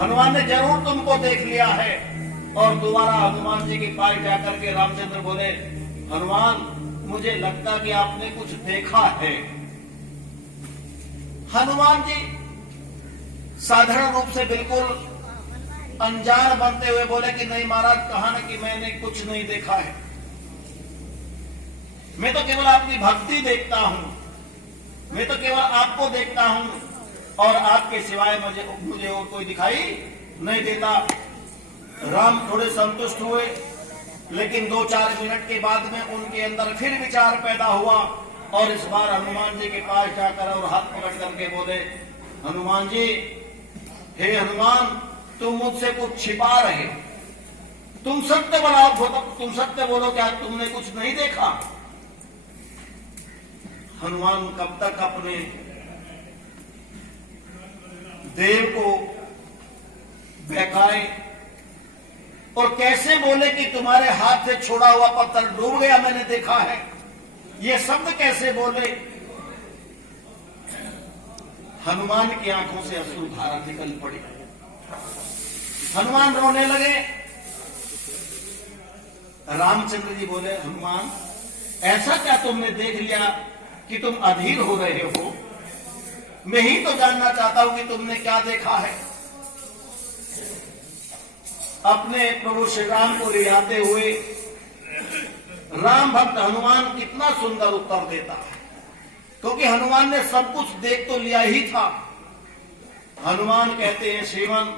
हनुमान ने जरूर तुमको देख लिया है। और दोबारा हनुमान जी के पास जाकर के रामचंद्र बोले, हनुमान मुझे लगता कि आपने कुछ देखा है। हनुमान जी साधारण रूप से बिल्कुल अनजान बनते हुए बोले कि नहीं महाराज, कहा ना कि मैंने कुछ नहीं देखा है, मैं तो केवल आपकी भक्ति देखता हूं, मैं तो केवल आपको देखता हूं और आपके सिवाय मुझे और कोई दिखाई नहीं देता। राम थोड़े संतुष्ट हुए, लेकिन 2-4 मिनट के बाद में उनके अंदर फिर विचार पैदा हुआ और इस बार हनुमान जी के पास जाकर और हाथ पकड़ करके बोले, हनुमान जी, हे हनुमान, तुम मुझसे कुछ छिपा रहे, तुम सत्य बोलो, क्या तुमने कुछ नहीं देखा? हनुमान कब तक अपने देव को बहकाए और कैसे बोले कि तुम्हारे हाथ से छोड़ा हुआ पत्थर डूब गया, मैंने देखा है, ये शब्द कैसे बोले? हनुमान की आंखों से अश्रुधारा निकल पड़ी, हनुमान रोने लगे। रामचंद्र जी बोले, हनुमान, ऐसा क्या तुमने देख लिया कि तुम अधीर हो रहे हो? मैं ही तो जानना चाहता हूं कि तुमने क्या देखा है। अपने प्रभु श्री राम को ले आते हुए राम भक्त हनुमान कितना सुंदर उत्तर देता है, क्योंकि हनुमान ने सब कुछ देख तो लिया ही था। हनुमान कहते हैं, श्रीमान,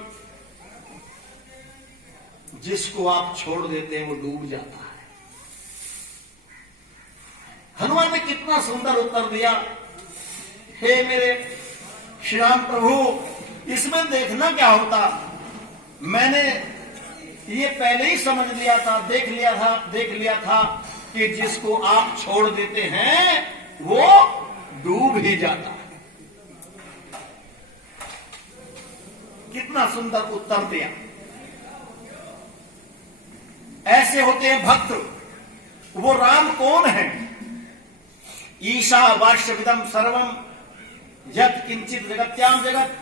जिसको आप छोड़ देते हैं वो डूब जाता है। हनुमान ने कितना सुंदर उत्तर दिया, हे मेरे श्री राम प्रभु, इसमें देखना क्या होता, मैंने ये पहले ही समझ लिया था, देख लिया था कि जिसको आप छोड़ देते हैं वो डूब ही जाता है। कितना सुंदर उत्तर दिया। ऐसे होते हैं भक्त। वो राम कौन है? ईशा वाष्यविदम सर्वम यत् किंचित जगत्याम जगत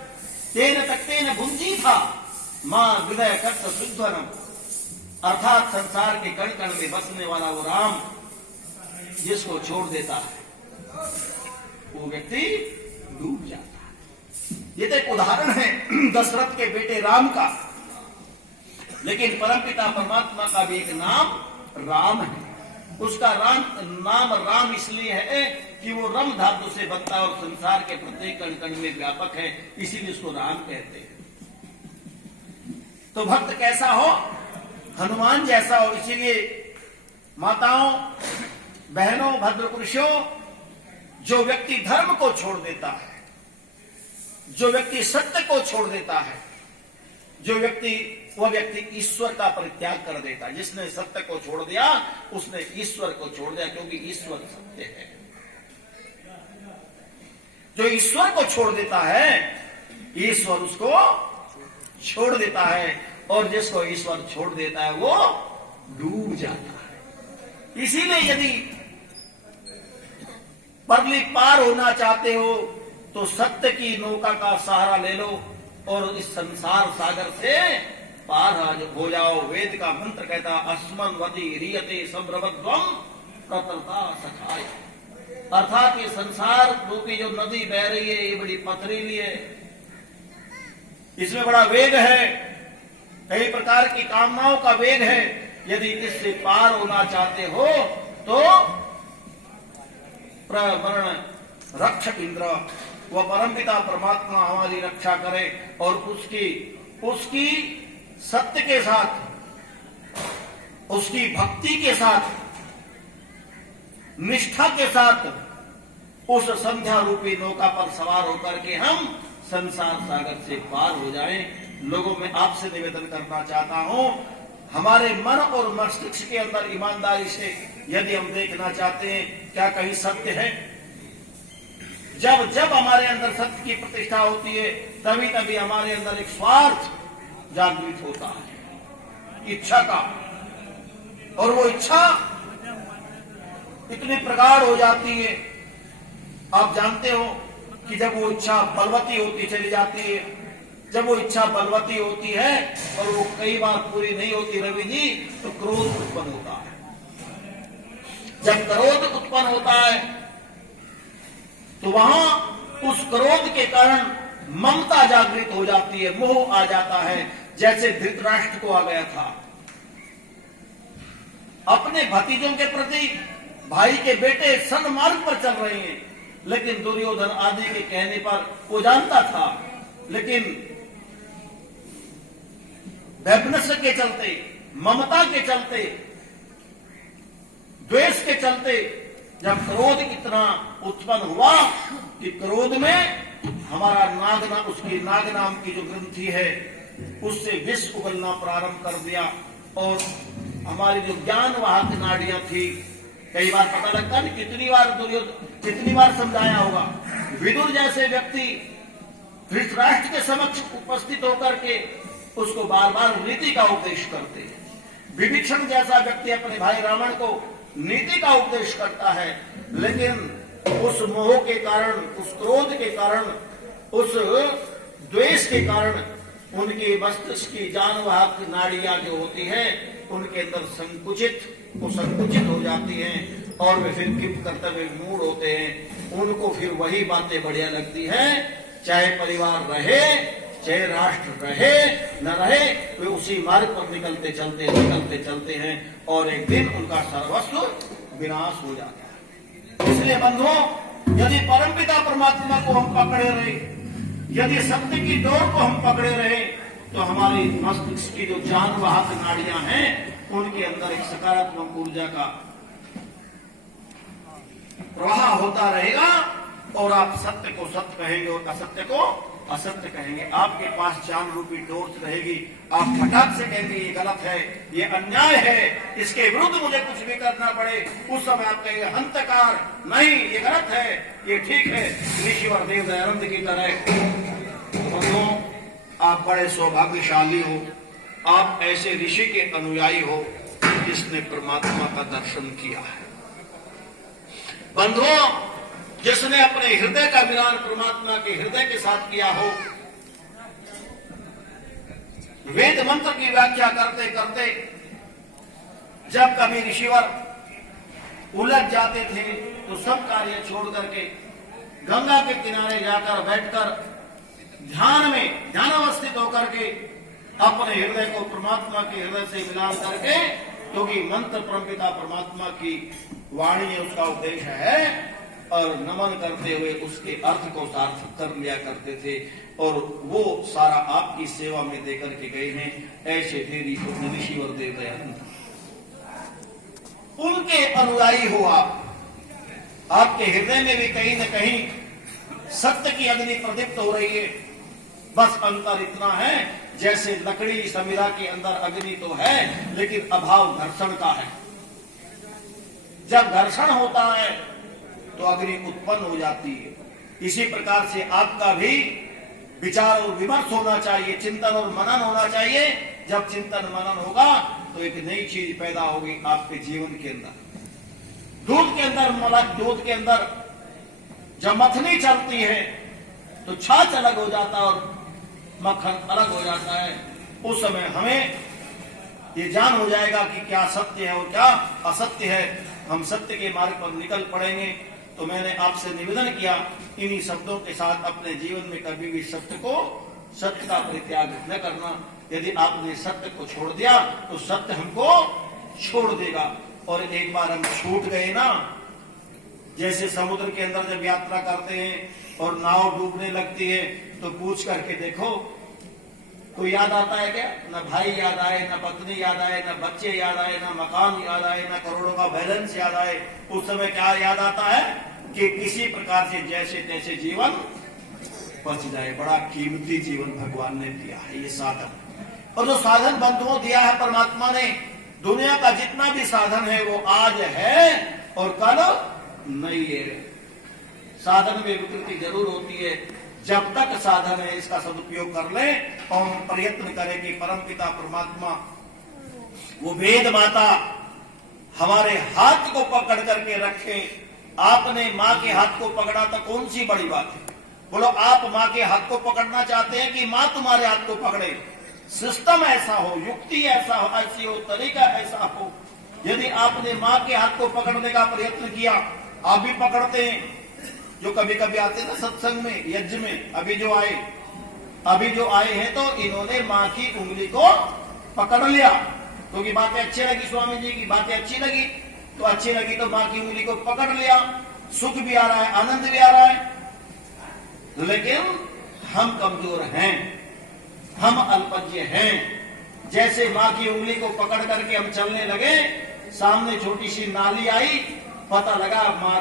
तेन तक्तेन भुंजी था मां हृदय कट शुद्धनम। अर्थात संसार के कण कण में बसने वाला वो राम, जिसको छोड़ देता है वो व्यक्ति डूब जाता है। ये तो एक उदाहरण है दशरथ के बेटे राम का, लेकिन परमपिता परमात्मा का भी एक नाम राम है। उसका नाम राम इसलिए है कि वो रम धातु से बनता है और संसार के प्रत्येक कण कण में व्यापक है, इसीलिए उसको राम कहते हैं। तो भक्त कैसा हो? हनुमान जैसा हो। इसीलिए माताओं, बहनों, भद्र पुरुषों, जो व्यक्ति धर्म को छोड़ देता है, जो व्यक्ति सत्य को छोड़ देता है, वह व्यक्ति ईश्वर का परित्याग कर देता है। जिसने सत्य को छोड़ दिया उसने ईश्वर को छोड़ दिया, क्योंकि ईश्वर सत्य है। जो ईश्वर को छोड़ देता है, ईश्वर उसको छोड़ देता है, और जिसको ईश्वर छोड़ देता है वो डूब जाता है। इसीलिए यदि परली पार होना चाहते हो तो सत्य की नौका का सहारा ले लो और इस संसार सागर से पार हो जाओ। वेद का मंत्र कहता, अस्मन वति रियते संभ्रमद्वम प्रतरता सखाय। अर्थात ये संसार रूपी जो नदी बह रही है, ये बड़ी पथरीली है, इसमें बड़ा वेग है, कई प्रकार की कामनाओं का वेग है। यदि इससे पार होना चाहते हो तो प्रवर्ण रक्षक इंद्र, वह परमपिता परमात्मा हमारी रक्षा करे और उसकी सत्य के साथ, उसकी भक्ति के साथ, निष्ठा के साथ उस संध्या रूपी नौका पर सवार होकर के हम संसार सागर से पार हो जाएं। लोगों में आपसे निवेदन करना चाहता हूं, हमारे मन और मस्तिष्क के अंदर ईमानदारी से यदि हम देखना चाहते हैं क्या कहीं सत्य है, जब जब हमारे अंदर सत्य की प्रतिष्ठा होती है तभी तभी हमारे अंदर एक स्वार्थ जागृत होता है, इच्छा का, और वो इच्छा इतनी प्रगाढ़ हो जाती है। आप जानते हो कि जब वो इच्छा बलवती होती चली जाती है जब वो इच्छा बलवती होती है और वो कई बार पूरी नहीं होती रवि जी, तो क्रोध उत्पन्न होता है। जब क्रोध उत्पन्न होता है तो वहां उस क्रोध के कारण ममता जागृत हो जाती है, मोह आ जाता है, जैसे धृतराष्ट्र को आ गया था। अपने भतीजों के प्रति भाई के बेटे सन्मार्ग पर चल रहे हैं, लेकिन दुर्योधन आदि के कहने पर वो जानता था, लेकिन वैमनस्य के चलते, ममता के चलते, द्वेष के चलते, जब क्रोध इतना उत्पन्न हुआ कि क्रोध में हमारा उसकी नाग नाम की जो ग्रंथि है उससे विष उगलना प्रारंभ कर दिया, और हमारी जो ज्ञान वाहक नाड़ियां थी, कई बार पता लगता है कितनी बार समझाया होगा। विदुर जैसे व्यक्ति धृतराष्ट्र के समक्ष उपस्थित होकर के उसको बार बार नीति का उपदेश करते हैं। विभीषण जैसा व्यक्ति अपने भाई रावण को नीति का उपदेश करता है, लेकिन उस मोह के कारण, उस क्रोध के कारण, उस द्वेष के कारण उनकी मस्तिष्क की जानवाहक नाड़ियां जो होती है उनके अंदर संकुचित हो जाती हैं, और वे फिर किप कर्तव्य मूड होते हैं। उनको फिर वही बातें बढ़िया लगती हैं, चाहे परिवार रहे, चाहे राष्ट्र रहे न रहे, वे उसी मार्ग पर निकलते चलते हैं, और एक दिन उनका सर्वस्व विनाश हो जाता है। इसलिए बंधुओं, यदि परमपिता परमात्मा को हम पकड़े रहे, यदि सत्य की डोर को हम पकड़े रहे, तो हमारी मस्तिष्क की जो जानवाहक नाड़ियां हैं उनके अंदर एक सकारात्मक ऊर्जा का प्रवाह होता रहेगा, और आप सत्य को सत्य कहेंगे और असत्य को असत्य कहेंगे। आपके पास ज्ञान रूपी टॉर्च रहेगी, आप फटाक से कहेंगे ये गलत है, ये अन्याय है, इसके विरुद्ध मुझे कुछ भी करना पड़े, उस समय आप कहेंगे हंतकार, नहीं ये गलत है, ये ठीक है, ऋषिवर देव दयानंद की तरह। आप बड़े सौभाग्यशाली हो, आप ऐसे ऋषि के अनुयायी हो जिसने परमात्मा का दर्शन किया है। बंधुओं, जिसने अपने हृदय का मिलान परमात्मा के हृदय के साथ किया हो, वेद मंत्र की व्याख्या करते करते जब कभी ऋषिवर उलझ जाते थे तो सब कार्य छोड़ करके गंगा के किनारे जाकर बैठकर ध्यान अवस्थित होकर के अपने हृदय को परमात्मा के हृदय से मिलान करके, क्योंकि मंत्र परमपिता परमात्मा की वाणी है, उसका उपदेश है, और नमन करते हुए उसके अर्थ को सार्थक कर लिया करते थे, और वो सारा आपकी सेवा में देकर के गए हैं। ऐसे थे ऋषिवर देव दयानंद, उनके अनुयायी हो आप। आपके हृदय में भी कहीं न कहीं सत्य की अग्नि प्रदीप्त हो रही है, बस अंतर इतना है जैसे लकड़ी समिरा के अंदर अग्नि तो है, लेकिन अभाव घर्षण का है। जब घर्षण होता है तो अग्नि उत्पन्न हो जाती है। इसी प्रकार से आपका भी विचार और विमर्श होना चाहिए, चिंतन और मनन होना चाहिए। जब चिंतन मनन होगा तो एक नई चीज पैदा होगी आपके जीवन के अंदर। दूध के अंदर जब मथनी चलती है तो छाछ अलग हो जाता है और मक्खन अलग हो जाता है। उस समय हमें ये जान हो जाएगा कि क्या सत्य है और क्या असत्य है। हम सत्य के मार्ग पर निकल पड़ेंगे। तो मैंने आपसे निवेदन किया, इन्हीं शब्दों के साथ अपने जीवन में कभी भी सत्य का परित्याग न करना। यदि आपने सत्य को छोड़ दिया तो सत्य हमको छोड़ देगा। और एक बार हम छूट गए ना, जैसे समुद्र के अंदर जब यात्रा करते हैं और नाव डूबने लगती है तो पूछ करके देखो, कोई याद आता है क्या? न भाई याद आए, न पत्नी याद आए, न बच्चे याद आए, न मकान याद आए, न करोड़ों का बैलेंस याद आए। उस समय क्या याद आता है कि किसी प्रकार से जैसे तैसे जीवन बच जाए। बड़ा कीमती जीवन भगवान ने दिया है, ये साधन। और जो साधन बंधुओं दिया है परमात्मा ने, दुनिया का जितना भी साधन है वो आज है और कल नहीं है। साधन में विकृति जरूर होती है। जब तक साधन है इसका सदुपयोग कर ले और हम प्रयत्न करें कि परमपिता परमात्मा वो वेद माता हमारे हाथ को पकड़ करके रखे। आपने माँ के हाथ को पकड़ा तो कौन सी बड़ी बात है? बोलो आप माँ के हाथ को पकड़ना चाहते हैं कि माँ तुम्हारे हाथ को पकड़े? सिस्टम ऐसा हो, युक्ति ऐसा हो, ऐसी हो, तरीका ऐसा हो। यदि आपने माँ के हाथ को पकड़ने का प्रयत्न किया, आप भी पकड़ते हैं। जो कभी कभी आते ना सत्संग में, यज्ञ में, अभी जो आए हैं तो इन्होंने माँ की उंगली को पकड़ लिया, क्योंकि बातें अच्छी लगी, स्वामी जी की बातें अच्छी लगी, तो अच्छी लगी तो माँ की उंगली को पकड़ लिया। सुख भी आ रहा है, आनंद भी आ रहा है, लेकिन हम कमजोर हैं, हम अल्पज्ञ हैं। जैसे माँ की उंगली को पकड़ करके हम चलने लगे, सामने छोटी सी नाली आई, पता लगा माँ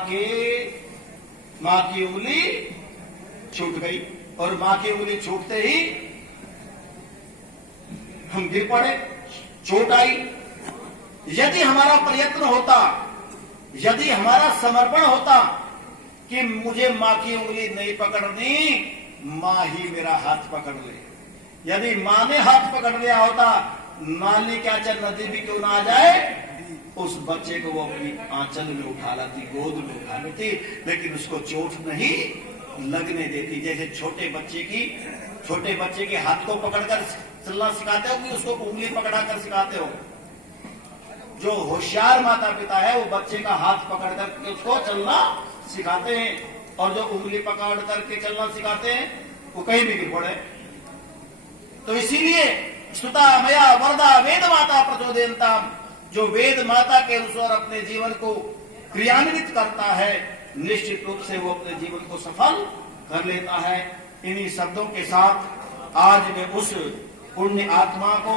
की उंगली छूट गई, और माँ की उंगली छूटते ही हम गिर पड़े, चोट आई। यदि हमारा प्रयत्न होता, यदि हमारा समर्पण होता कि मुझे माँ की उंगली नहीं पकड़नी, माँ ही मेरा हाथ पकड़ ले, यदि माँ ने हाथ पकड़ लिया होता, नाली क्या चल नदी भी क्यों ना आ जाए, उस बच्चे को वो अपनी आंचल में उठा लाती, गोद में उठा लेती, लेकिन उसको चोट नहीं लगने देती। जैसे छोटे बच्चे के हाथ को पकड़कर चलना सिखाते हो कि उसको उंगली पकड़ाकर सिखाते हो? जो होशियार माता पिता है वो बच्चे का हाथ पकड़कर उसको चलना सिखाते हैं, और जो उंगली पकड़ करके चलना सिखाते हैं वो कहीं भी गिर पड़े। तो इसीलिए स्तुता मया वरदा वेद माता प्रचोदयन्ताम, जो वेद माता के अनुसार अपने जीवन को क्रियान्वित करता है, निश्चित रूप से वो अपने जीवन को सफल कर लेता है। इन्हीं शब्दों के साथ आज मैं उस पुण्य आत्मा को